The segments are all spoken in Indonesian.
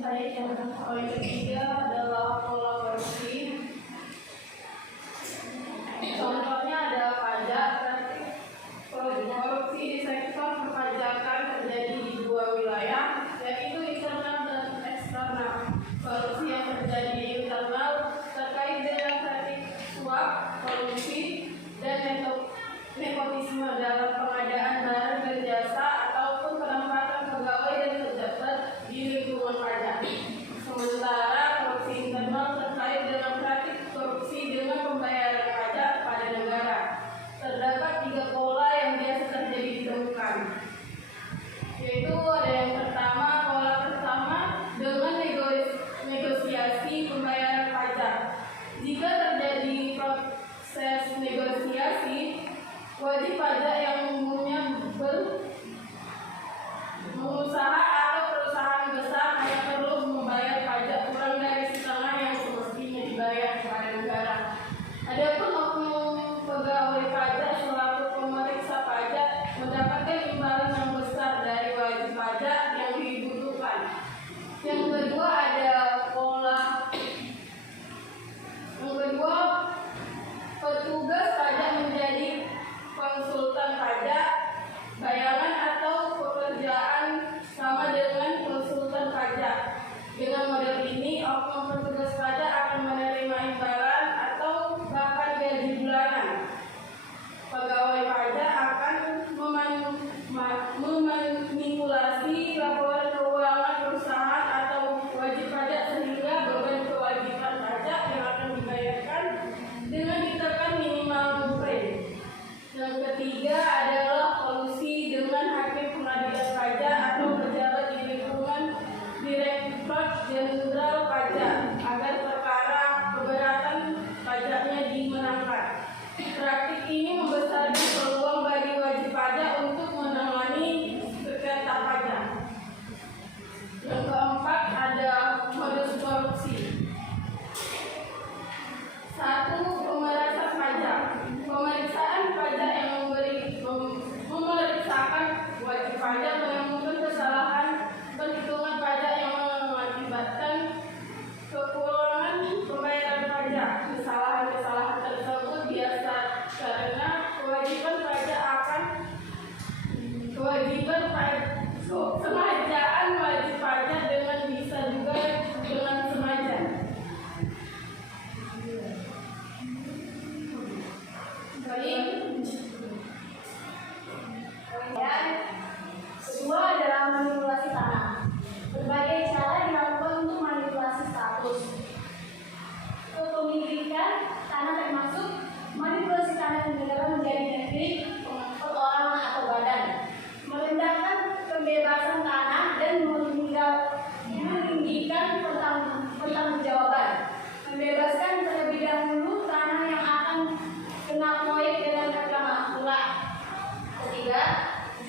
Baik, yang ketiga adalah kolaborasi. Contohnya ada pajak. Korupsi di sektor perpajakan terjadi di dua wilayah, yaitu internal dan eksternal. Korupsi yang terjadi di internal terkait dengan praktik suap, korupsi, dan nepotisme dalam pengadaan barang dan jasa ataupun penempatan pegawai dan pejabat di lingkungan pajak. Sementara korupsi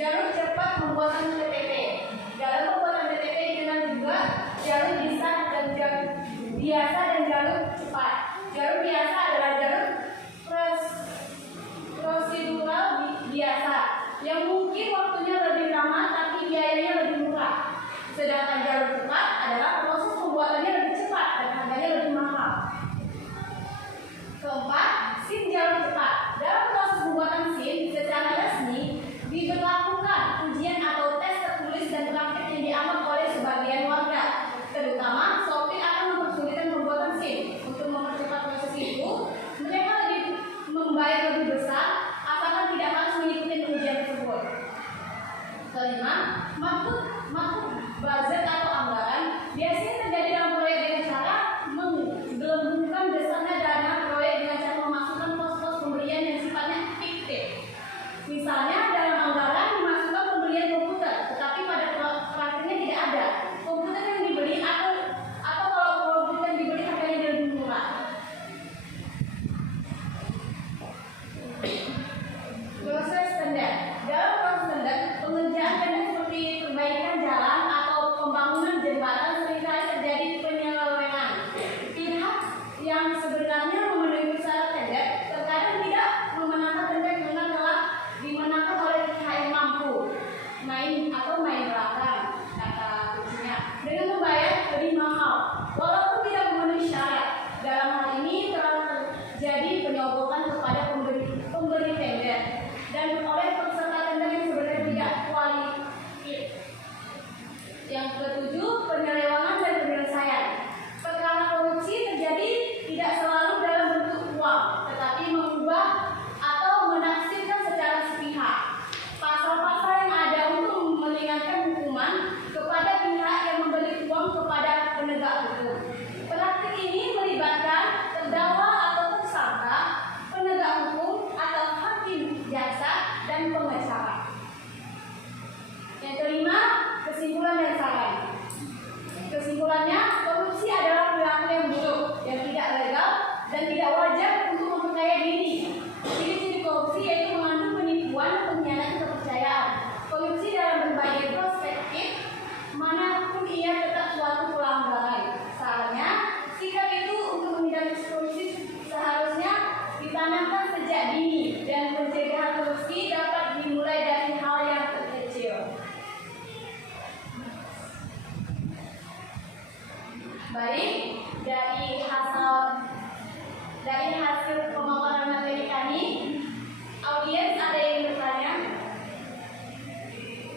jalur cepat pembuatan PTP. Dalam pembuatan PTP dikenal juga jalur biasa dan jalur cepat. Jalur biasa adalah jalur prosedural biasa yang mungkin waktunya lebih lama tapi biayanya lebih murah. Sedangkan jalur cepat adalah proses pembuatannya lebih cepat dan harganya lebih mahal. Keempat, SIM jalur cepat. Dalam proses pembuatan SIM secara resmi diberlakukan ujian atau tes tertulis dan praktik yang dianggap oleh sebagian warga, terutama sopir akan mempersulitkan pembuatan SIM. Untuk mempercepat proses itu, mereka membayar lebih besar asalkan tidak harus mengikuti ujian tersebut. Kelima, maksud budget atau anggaran biasanya terjadi dalam proyek dengan cara menggelembungkan besarnya dana proyek dengan cara memasukkan pos-pos pembelian yang sifatnya fiktif. Misalnya dalam anggaran dimasukkan pembelian komputer, tetapi pada praktiknya tidak ada komputer yang dibeli atau kalau komputer yang dibeli harganya lebih murah. Proses standar. Dalam proses standar, pengerjaan tender seperti perbaikan jalan atau pembangunan jembatan seringkali terjadi penyelewengan. Pihak yang sebenarnya memenuhi syarat tender terkadang tidak memenangkan tender karena telah dimenangkan oleh pihak yang mampu main belakang, kata kuncinya, dengan membayar lebih mahal walaupun tidak memenuhi syarat. Dalam hal ini telah terjadi penyogokan kepada pemberi tender dan oleh peserta tender yang sebenarnya tidak kualifikasi. Yang ketujuh, penyelewengan dan penyelesaian. Perkara korupsi terjadi tidak selalu dalam bentuk uang, tetapi mengubah atau menafsirkan secara sepihak pasal-pasal yang ada untuk meringankan hukuman kepada pihak yang memberi uang kepada penegak hukum. Praktik ini melibatkan terdakwa atau tersangka, penegak hukum atau hakim, jaksa, dan pengacara. Yang kelima, kesimpulan dan saran. Kesimpulannya, korupsi adalah perilaku yang buruk, yang tidak legal, dan tidak wajar untuk memperkaya diri. Ciri-ciri korupsi yaitu mengandung penipuan, pengkhianatan kepercayaan. Korupsi dalam berbagai perspektif, manapun ia tetap suatu pelanggaran. Sarannya, sikap itu untuk menghindari korupsi seharusnya ditanamkan sejak dini, dan pencegahan korupsi dapat dimulai dari hal yang terkecil. Baik, dari hasil pemaparan materi kami, audiens ada yang bertanya?